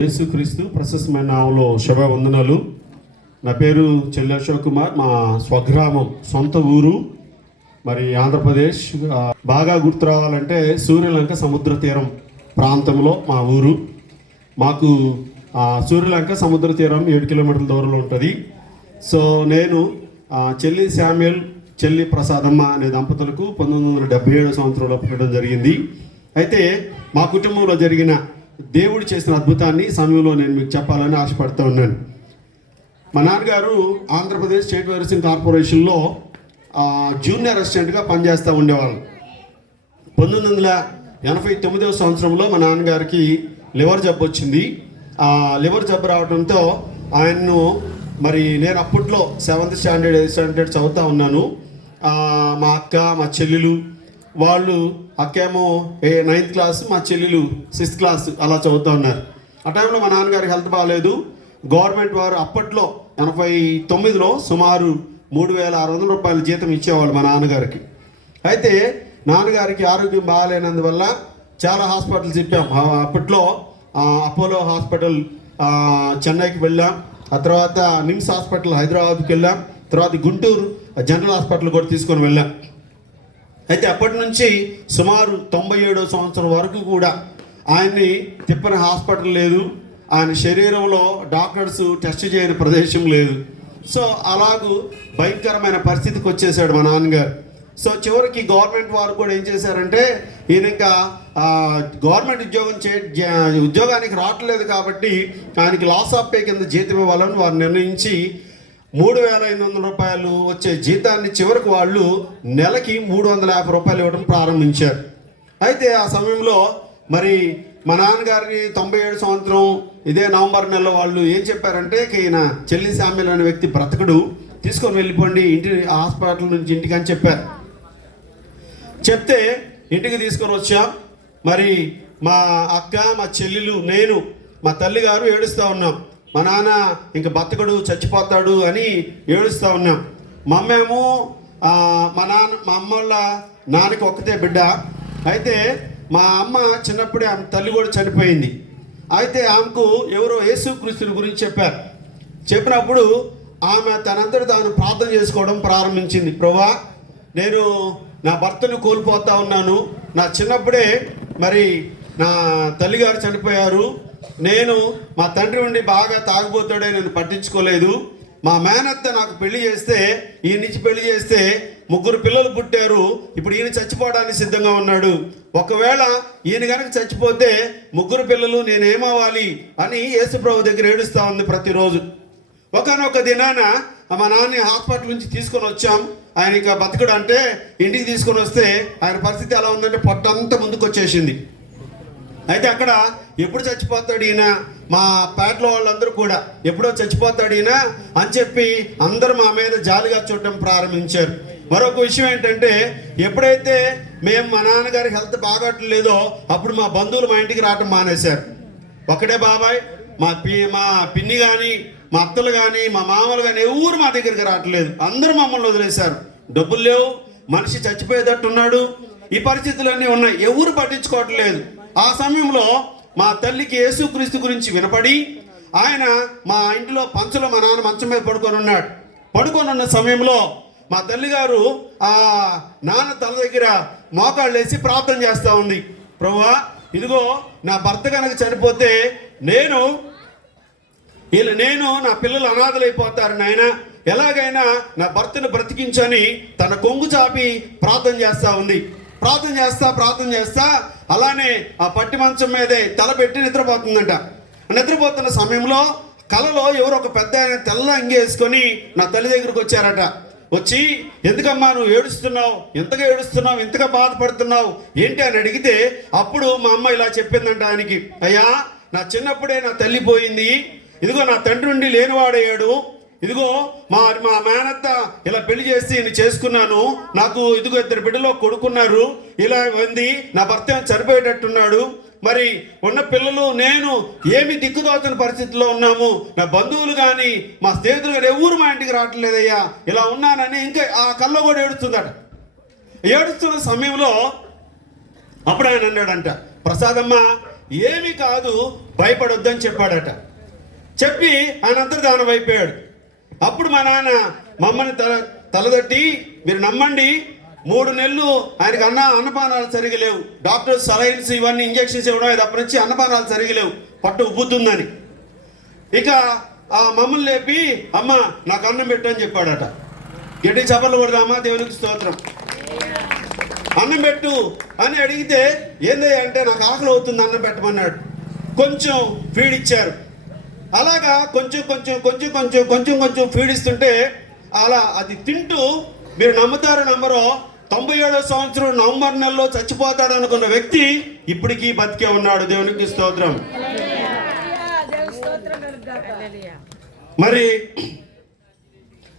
యేసుక్రీస్తు ప్రశస్తమైన నామంలో శుభవందనాలు. నా పేరు చెల్లి అశోక్ కుమార్. మా స్వగ్రామం, సొంత ఊరు మరి ఆంధ్రప్రదేశ్. బాగా గుర్తు రావాలంటే సూర్యలంక సముద్ర తీరం ప్రాంతంలో మా ఊరు. మాకు సూర్యలంక సముద్ర తీరం 7 కిలోమీటర్ల దూరంలో ఉంటుంది. సో నేను చెల్లి శామ్యుల్, చెల్లి ప్రసాదమ్మ అనే దంపతులకు 1977 సంవత్సరంలో పుట్టడం జరిగింది. అయితే మా కుటుంబంలో జరిగిన దేవుడు చేసిన అద్భుతాన్ని సమయంలో నేను మీకు చెప్పాలని ఆశపడుతూ ఉన్నాను. మా నాన్నగారు ఆంధ్రప్రదేశ్ స్టేట్ వైరసింగ్ కార్పొరేషన్లో జూనియర్ అసిస్టెంట్గా పనిచేస్తూ ఉండేవాళ్ళు. 1989 సంవత్సరంలో మా నాన్నగారికి లివర్ జబ్బు వచ్చింది. లివర్ జబ్బు రావడంతో ఆయన్ను మరి నేను అప్పట్లో 7th స్టాండర్డ్ 8th స్టాండర్డ్ చదువుతూ ఉన్నాను. మా అక్క, మా చెల్లెలు వాళ్ళు, అక్కేమో 9th క్లాస్, మా చెల్లెలు 6th క్లాస్ అలా చదువుతూ ఉన్నారు. ఆ టైంలో మా నాన్నగారికి హెల్త్ బాగాలేదు. గవర్నమెంట్ వారు అప్పట్లో 89లో సుమారు 3,600 రూపాయల జీతం ఇచ్చేవాళ్ళు మా నాన్నగారికి. అయితే నాన్నగారికి ఆరోగ్యం బాగాలేనందువల్ల చాలా హాస్పిటల్స్ చెప్పాం. అప్పట్లో అపోలో హాస్పిటల్ చెన్నైకి వెళ్ళాం, ఆ తర్వాత నిమ్స్ హాస్పిటల్ హైదరాబాద్కి వెళ్ళాం, తర్వాత గుంటూరు జనరల్ హాస్పిటల్ కూడా తీసుకొని వెళ్ళాం. అయితే అప్పటి నుంచి సుమారు 97వ సంవత్సరం వరకు కూడా ఆయన్ని తిప్పని హాస్పిటల్ లేదు, ఆయన శరీరంలో డాక్టర్స్ టెస్ట్ చేయని ప్రదేశం లేదు. సో అలాగూ భయంకరమైన పరిస్థితికి వచ్చేసాడు మా నాన్నగారు. సో చివరికి గవర్నమెంట్ వారు కూడా ఏం చేశారంటే, ఈయన ఇంకా గవర్నమెంట్ ఉద్యోగానికి రావట్లేదు కాబట్టి ఆయనకి లాస్ ఆఫ్ పే కింద జీతం ఇవ్వాలని వారు నిర్ణయించి 3,500 రూపాయలు వచ్చే జీతాన్ని చివరికి వాళ్ళు నెలకి 350 రూపాయలు ఇవ్వడం ప్రారంభించారు. అయితే ఆ సమయంలో మరి మా నాన్నగారికి 97 సంవత్సరం ఇదే నవంబర్ నెలలో వాళ్ళు ఏం చెప్పారంటే, ఈయన చెల్లి శామ్యుల్ అనే వ్యక్తి బ్రతకడు, తీసుకొని వెళ్ళిపోండి ఇంటి హాస్పిటల్ నుంచి ఇంటికి అని చెప్పారు. చెప్తే ఇంటికి తీసుకొని వచ్చాం. మరి మా అక్క, మా చెల్లెలు, నేను, మా తల్లిగారు ఏడుస్తూ ఉన్నాం. మా నాన్న ఇంక బతకడు, చచ్చిపోతాడు అని ఏడుస్తూ ఉన్నాం. మా అమ్మేమో మా అమ్మ వాళ్ళ నాన్నకి ఒక్కతే బిడ్డ. అయితే మా అమ్మ చిన్నప్పుడే ఆమె తల్లి కూడా చనిపోయింది. అయితే ఆమెకు ఎవరో యేసుక్రీస్తుని గురించి చెప్పారు. చెప్పినప్పుడు ఆమె తనంతట తాను ప్రార్థన చేసుకోవడం ప్రారంభించింది. ప్రభువా, నేను నా భర్తను కోల్పోతా ఉన్నాను. నా చిన్నప్పుడే మరి నా తల్లిగారు చనిపోయారు. నేను మా తండ్రి ఉండి బాగా తాగుబోతాడే, నేను పట్టించుకోలేదు. మా మేనత్త నాకు పెళ్లి చేస్తే, ఈయన నుంచి పెళ్లి చేస్తే 3 పిల్లలు పుట్టారు. ఇప్పుడు ఈయన చచ్చిపోవడానికి సిద్ధంగా ఉన్నాడు. ఒకవేళ ఈయన కనుక చచ్చిపోతే 3 పిల్లలు నేనేమవ్వాలి అని యేసుప్రభు దగ్గర ఏడుస్తూ ఉంది ప్రతిరోజు. ఒకనొక దినాన మా నాన్న హాస్పిటల్ నుంచి తీసుకొని వచ్చాం. ఆయన ఇక బతకడు అంటే ఇంటికి తీసుకొని వస్తే ఆయన పరిస్థితి ఎలా ఉందంటే పొట్టంతా ముందుకు వచ్చేసింది. అయితే అక్కడ ఎప్పుడు చచ్చిపోతాడు ఈయన, మా పేటలో వాళ్ళందరూ కూడా ఎప్పుడో చచ్చిపోతాడు ఈయన అని చెప్పి అందరూ మా మీద జాలిగా చూడటం ప్రారంభించారు. మరొక విషయం ఏంటంటే, ఎప్పుడైతే మేము మా నాన్నగారి హెల్త్ బాగట్లేదో అప్పుడు మా బంధువులు మా ఇంటికి రావటం మానేశారు. ఒకటే బాబాయ్, మా పిన్ని కానీ, మా అత్తలు కానీ, మా మామలు కానీ ఎవరు మా దగ్గరికి రావట్లేదు. అందరూ మమ్మల్ని వదిలేశారు. డబ్బులు లేవు, మనిషి చచ్చిపోయేటట్టున్నాడు, ఈ పరిస్థితులన్నీ ఉన్నాయి, ఎవరు పట్టించుకోవట్లేదు. ఆ సమయంలో మా తల్లికి యేసుక్రీస్తు గురించి వినపడి ఆయన మా ఇంటిలో పంచలో మా నాన్న మంచం మీద పడుకొని ఉన్నాడు. పడుకొని ఉన్న సమయంలో మా తల్లిగారు ఆ నాన్న తల దగ్గర మోకాళ్ళు వేసి ప్రార్థన చేస్తూ ఉంది. ప్రభువా, ఇదిగో నా భర్త కనుక చనిపోతే నేను నా పిల్లలు అనాథలైపోతారు నాయన, ఎలాగైనా నా భర్తను బ్రతికించని తన కొంగు చాపి ప్రార్థన చేస్తూ ఉంది. ప్రార్థన చేస్తా అలానే ఆ పట్టి మంచం మీదే తల పెట్టి నిద్రపోతుందంట. నిద్రపోతున్న సమయంలో కలలో ఎవరో ఒక పెద్ద ఆయన తెల్ల అంగి వేసుకొని నా తల్లి దగ్గరికి వచ్చారట. వచ్చి, ఎందుకమ్మా నువ్వు ఏడుస్తున్నావు, ఎంతగా ఏడుస్తున్నావు, ఎంతగా బాధపడుతున్నావు ఏంటి అని అడిగితే అప్పుడు మా అమ్మ ఇలా చెప్పిందంట ఆయనకి, అయ్యా, నా చిన్నప్పుడే నా తల్లి పోయింది, ఇదిగో నా తండ్రి ఉండి లేనివాడయ్యాడు, ఇదిగో మా మేనత్త ఇలా పెళ్లి చేసి నేను చేసుకున్నాను, నాకు ఇదిగో 2 బిడ్డలో కొడుకున్నారు, ఇలా ఉంది, నా భర్త చనిపోయేటట్టున్నాడు, మరి ఉన్న పిల్లలు నేను ఏమి దిక్కుదోచని పరిస్థితిలో ఉన్నాము, నా బంధువులు కానీ మా స్నేహితులు కానీ ఎవరు మా ఇంటికి రావట్లేదయ్యా, ఇలా ఉన్నానని ఇంకా ఆ కల్లో కూడా ఏడుస్తుందట. ఏడుస్తున్న సమయంలో అప్పుడు ఆయన అన్నాడంట, ప్రసాదమ్మ, ఏమీ కాదు, భయపడొద్దని చెప్పాడట. చెప్పి ఆయన అంతర్ధానం అయిపోయాడు. అప్పుడు మా నాన్న మమ్మల్ని తలదట్టి, మీరు నమ్మండి, 3 నెలలు ఆయనకి అన్నపానాలు సరిగా లేవు. డాక్టర్స్ సలైన్స్ ఇవన్నీ ఇంజక్షన్స్ ఇవ్వడం, ఇది అప్పటి నుంచి అన్నపానాలు సరిగా లేవు, పట్టు ఉబ్బుతుందని. ఇక ఆ మమ్మల్ని లేపి, అమ్మ నాకు అన్నం పెట్టు అని చెప్పాడట. గట్టి చపర్లు కొడదామా, దేవునికి స్తోత్రం. అన్నం పెట్టు అని అడిగితే ఏంది అంటే, నాకు ఆకలి అవుతుంది, అన్నం పెట్టమన్నాడు. కొంచెం ఫీడ్ ఇచ్చారు. అలాగా కొంచెం కొంచెం కొంచెం కొంచెం కొంచెం కొంచెం ఫీడ్ ఇస్తుంటే అలా అది తింటూ, మీరు నమ్ముతారో నమ్మరో, 97వ సంవత్సరం నవంబర్ నెలలో చచ్చిపోతాడు అనుకున్న వ్యక్తి ఇప్పటికీ బతికే ఉన్నాడు. దేవునికి స్తోత్రం. మరి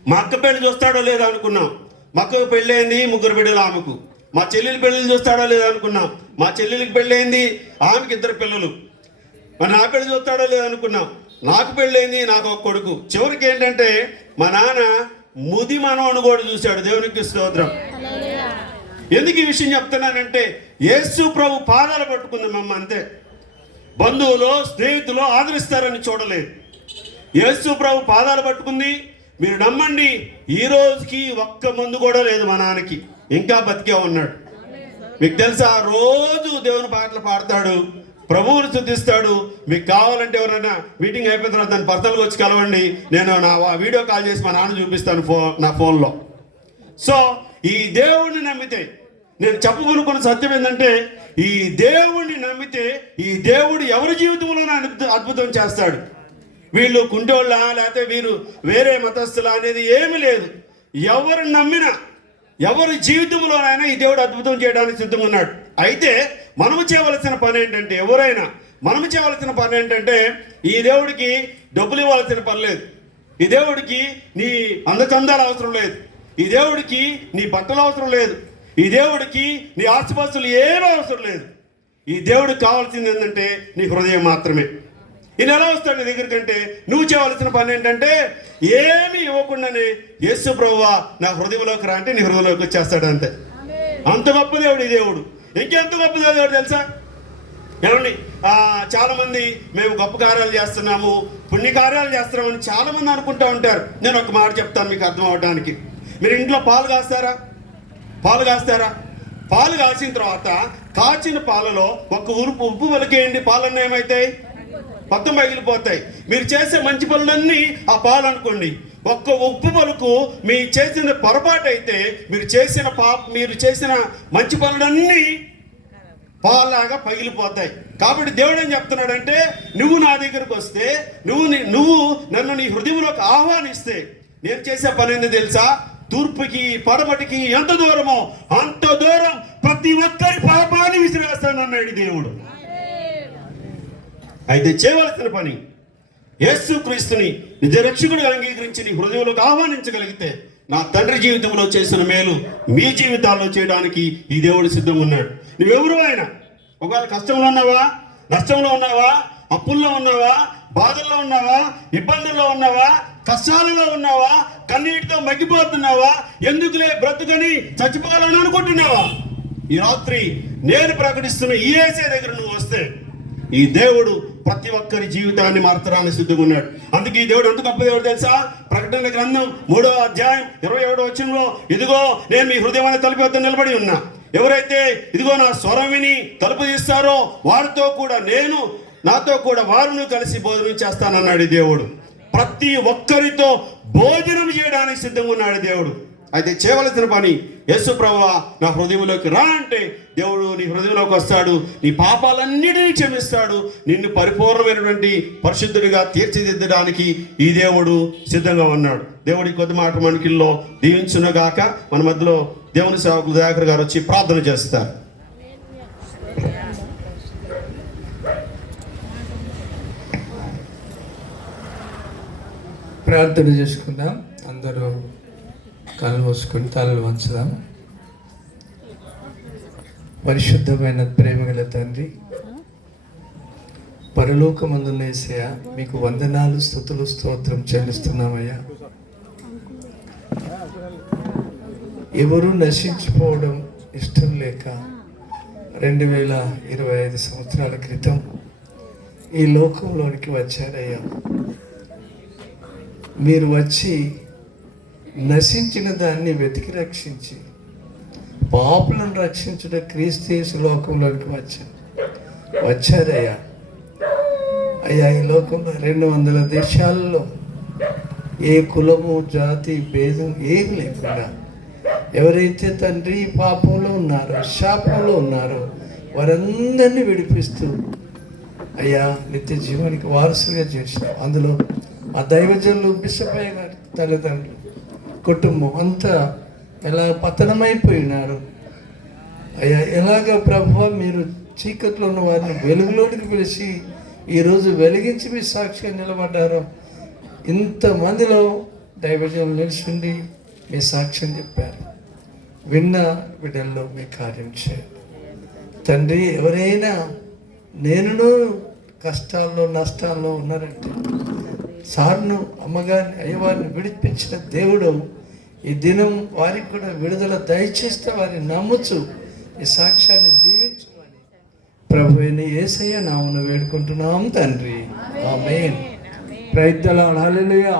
మా అక్క పెళ్లి చూస్తాడో లేదో అనుకున్నాం. మా అక్కకు పెళ్ళి అయింది, 3 బిడ్డలు ఆమెకు. మా చెల్లెలి పెళ్ళిళ్ళు చూస్తాడో లేదో అనుకున్నాం. మా చెల్లెలికి పెళ్ళి అయింది, ఆమెకి 2 పిల్లలు. మరి నా పెళ్లి చూస్తాడో లేదో అనుకున్నాం. నాకు పెళ్ళైంది, నాకు ఒక కొడుకు. చివరికి ఏంటంటే మా నాన్న ముది మనవను కూడా చూశాడు. దేవునికి స్తోత్రం. ఎందుకు ఈ విషయం చెప్తున్నానంటే, యేసు ప్రభు పాదాలు పట్టుకుంది మమ్మ, అంతే. బంధువులు స్నేహితులు ఆదరిస్తారని చూడలేదు. యేసు ప్రభు పాదాలు పట్టుకుంది. మీరు నమ్మండి, ఈ రోజుకి ఒక్క మందు కూడా లేదు మా నాన్నకి, ఇంకా బతికే ఉన్నాడు. మీకు తెలుసా, రోజు దేవుని పాటలు పాడతాడు, ప్రభువుని స్తుతిస్తాడు. మీకు కావాలంటే ఎవరైనా మీటింగ్ అయిపోయిన తర్వాత దాన్ని పర్సనల్గా వచ్చి కలవండి, నేను నా వీడియో కాల్ చేసి మా నాన్న చూపిస్తాను నా ఫోన్లో. సో ఈ దేవుణ్ణి నమ్మితే, నేను చెప్పగలుగుకున్న సత్యం ఏంటంటే, ఈ దేవుణ్ణి నమ్మితే ఈ దేవుడు ఎవరి జీవితంలోనే అద్భుతం చేస్తాడు. వీళ్ళు కుంటోళ్ళ లేకపోతే వీరు వేరే మతస్థులా అనేది ఏమీ లేదు. ఎవరు నమ్మినా, ఎవరి జీవితంలోనైనా ఈ దేవుడు అద్భుతం చేయడానికి సిద్ధంగా ఉన్నాడు. అయితే మనము చేయవలసిన పని ఏంటంటే, ఎవరైనా మనము చేయవలసిన పని ఏంటంటే, ఈ దేవుడికి డబ్బులు ఇవ్వాల్సిన పని లేదు. ఈ దేవుడికి నీ అందచందాలు అవసరం లేదు. ఈ దేవుడికి నీ బట్టలు అవసరం లేదు. ఈ దేవుడికి నీ ఆస్తిపాస్తులు ఏమీ అవసరం లేదు. ఈ దేవుడికి కావాల్సింది ఏంటంటే నీ హృదయం మాత్రమే. ఈయన ఎలా వస్తాడు నీ దగ్గరికి అంటే, నువ్వు చేయవలసిన పని ఏంటంటే, ఏమీ ఇవ్వకుండానే యేసు ప్రభువా నా హృదయంలోకి రా అంటే నీ హృదయంలోకి వచ్చేస్తాడు, అంతే. అంత గొప్ప దేవుడు ఈ దేవుడు. ఇంకెంత గొప్ప దేవుడు తెలుసా? ఏమండి, చాలామంది మేము గొప్ప కార్యాలు చేస్తున్నాము, పుణ్యకార్యాలు చేస్తున్నామని చాలామంది అనుకుంటూ ఉంటారు. నేను ఒక మాట చెప్తాను మీకు అర్థం అవడానికి. మీరు ఇంట్లో పాలు కాస్తారా? పాలు కాసిన తర్వాత కాచిన పాలలో ఒక ఉప్పు వెలికేయండి, పాలన్నీ ఏమవుతాయి? మొత్తం పగిలిపోతాయి. మీరు చేసే మంచి పనులన్నీ ఆ పాలు అనుకోండి. ఒక్క ఉప్పు పలుకు మీ చేసిన పొరపాటు అయితే, మీరు చేసిన మంచి పనులన్నీ పాలాగా పగిలిపోతాయి. కాబట్టి దేవుడు ఏం చెప్తున్నాడంటే, నువ్వు నా దగ్గరకు వస్తే, నువ్వు నన్ను నీ హృదయంలోకి ఆహ్వానిస్తే, నేను చేసే పని ఏందో తెలుసా? తూర్పుకి పడమటికి ఎంత దూరమో అంత దూరం ప్రతి ఒక్కరి పాపాన్ని విసిరేస్తానన్నాడు దేవుడు. అయితే చేయవలసిన పని, యేసు క్రీస్తుని నిజ రక్షకుడిగా అంగీకరించి నీ హృదయంలోకి ఆహ్వానించగలిగితే, నా తండ్రి జీవితంలో చేసిన మేలు మీ జీవితాల్లో చేయడానికి ఈ దేవుడు సిద్ధంగా ఉన్నాడు. నువ్వెవరు అయినా, ఒకవేళ కష్టంలో ఉన్నావా, నష్టంలో ఉన్నావా, అప్పుల్లో ఉన్నావా, బాధల్లో ఉన్నావా, ఇబ్బందుల్లో ఉన్నావా, కష్టాలలో ఉన్నావా, కన్నీటితో మగ్గిపోతున్నావా, ఎందుకులే బ్రతుకని చచ్చిపోవాలని అనుకుంటున్నావా, ఈ రాత్రి నేను ప్రకటిస్తున్న ఈ యేసే దగ్గర నువ్వు వస్తే, ఈ దేవుడు ప్రతి ఒక్కరి జీవితాన్ని మార్చడానికి సిద్ధంగా ఉన్నాడు. అందుకే ఈ దేవుడు ఎంత గొప్ప దేవుడు తెలుసా? ప్రకటన గ్రంథం 3వ అధ్యాయం 27వ వచనంలో, ఇదిగో నేను మీ హృదయాన్ని తలుపు వద్ద నిలబడి ఉన్నా, ఎవరైతే ఇదిగో నా స్వరం విని తలుపు తీస్తారో వారితో కూడా నాతో కూడా వారును కలిసి భోజనం చేస్తానన్నాడు దేవుడు. ప్రతి ఒక్కరితో భోజనం చేయడానికి సిద్ధంగా ఉన్నాడు దేవుడు. అయితే చేయవలసిన పని, యేసు ప్రభువా నా హృదయంలోకి రా అంటే దేవుడు నీ హృదయంలోకి వస్తాడు, నీ పాపాలన్నిటినీ క్షమిస్తాడు, నిన్ను పరిపూర్ణమైనటువంటి పరిశుద్ధుడిగా తీర్చిదిద్దడానికి ఈ దేవుడు సిద్ధంగా ఉన్నాడు. దేవుడి కొద్ది మాట మనకిల్లో దీవించునుగాక. మన మధ్యలో దేవుని సేవకులు దయాకర్ గారు వచ్చి ప్రార్థన చేస్తారు. ప్రార్థన చేసుకుందాం. అందరూ కళ్ళు మూసుకుని తలలు వంచుదాం. పరిశుద్ధమైన ప్రేమగల తండ్రి, పరలోకమందున్న యేసయ్యా, మీకు వందనాలు, స్తుతులు, స్తోత్రం చెల్లిస్తున్నామయ్యా. ఎవరు నశించిపోవడం ఇష్టం లేక 2025 సంవత్సరాల క్రితం ఈ లోకంలోనికి వచ్చారయ్యా. మీరు వచ్చి నశించిన దాన్ని వెతికి రక్షించి పాపులను రక్షించుట క్రీస్తు యేసు లోకంలోకి వచ్చారయ్యా. అయ్యా, ఈ లోకంలో 200 దేశాల్లో ఏ కులము జాతి భేదం ఏం లేకుండా ఎవరైతే తండ్రి పాపంలో ఉన్నారో శాపంలో ఉన్నారో వారందరినీ విడిపిస్తూ అయ్యా నిత్య జీవానికి వారసులుగా చేసినాం. అందులో ఆ దైవజనులు బిషపయ్య గారి తల్లిదండ్రులు కుటుంబం అంతా ఎలా పతనమైపోయినారు అయ్యా. ఎలాగ ప్రభువా మీరు చీకట్లో ఉన్న వారిని వెలుగులోనికి పిలిచి ఈరోజు వెలిగించి మీ సాక్షిగా నిలబడ్డారు. ఇంతమందిలో దైవజనులు నిలిచిండి మీ సాక్ష్యం చెప్పారు. విన్న బిడ్డల్లో మీ కార్యం చేయండి తండ్రి. ఎవరైనా నేనును కష్టాల్లో నష్టాల్లో ఉన్నారంటే సార్ను అమ్మగారిని అయ్యవారిని విడిపించిన దేవుడు ఈ దినం వారికి కూడా విడుదల దయచేస్తే వారిని నమ్ముచు ఈ సాక్ష్యాన్ని దీవించమని ప్రభువైన యేసయ్య నామమున వేడుకుంటున్నాం తండ్రి. Amen. Praise the Lord. Hallelujah.